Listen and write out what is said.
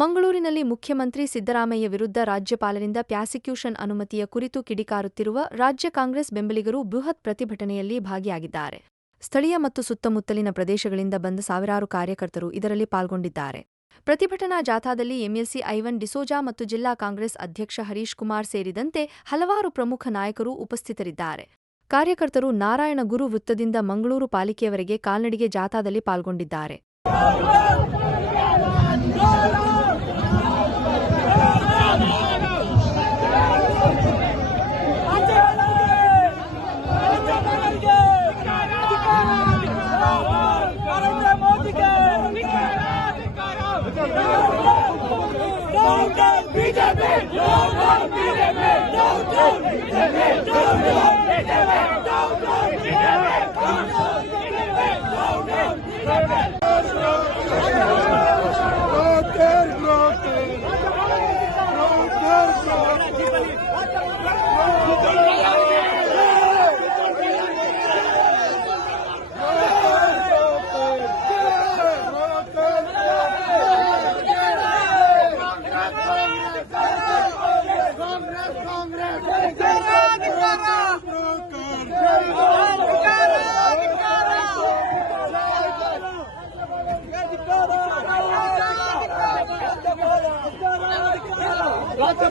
ಮಂಗಳೂರಿನಲ್ಲಿ ಮುಖ್ಯಮಂತ್ರಿ ಸಿದ್ದರಾಮಯ್ಯ ವಿರುದ್ಧ ರಾಜ್ಯಪಾಲರಿಂದ ಪ್ರಾಸಿಕ್ಯೂಷನ್ ಅನುಮತಿಯ ಕುರಿತು ಕಿಡಿಕಾರುತ್ತಿರುವ ರಾಜ್ಯ ಕಾಂಗ್ರೆಸ್ ಬೆಂಬಲಿಗರು ಬೃಹತ್ ಪ್ರತಿಭಟನೆಯಲ್ಲಿ ಭಾಗಿಯಾಗಿದ್ದಾರೆ. ಸ್ಥಳೀಯ ಮತ್ತು ಸುತ್ತಮುತ್ತಲಿನ ಪ್ರದೇಶಗಳಿಂದ ಬಂದ ಸಾವಿರಾರು ಕಾರ್ಯಕರ್ತರು ಇದರಲ್ಲಿ ಪಾಲ್ಗೊಂಡಿದ್ದಾರೆ. ಪ್ರತಿಭಟನಾ ಜಾಥಾದಲ್ಲಿ ಎಂಎಲ್ಸಿ ಐವನ್ ಡಿಸೋಜಾ ಮತ್ತು ಜಿಲ್ಲಾ ಕಾಂಗ್ರೆಸ್ ಅಧ್ಯಕ್ಷ ಹರೀಶ್ ಕುಮಾರ್ ಸೇರಿದಂತೆ ಹಲವಾರು ಪ್ರಮುಖ ನಾಯಕರು ಉಪಸ್ಥಿತರಿದ್ದಾರೆ. ಕಾರ್ಯಕರ್ತರು ನಾರಾಯಣಗುರು ವೃತ್ತದಿಂದ ಮಂಗಳೂರು ಪಾಲಿಕೆಯವರೆಗೆ ಕಾಲ್ನಡಿಗೆ ಜಾಥಾದಲ್ಲಿ ಪಾಲ್ಗೊಂಡಿದ್ದಾರೆ. ರಾಜ್ಯ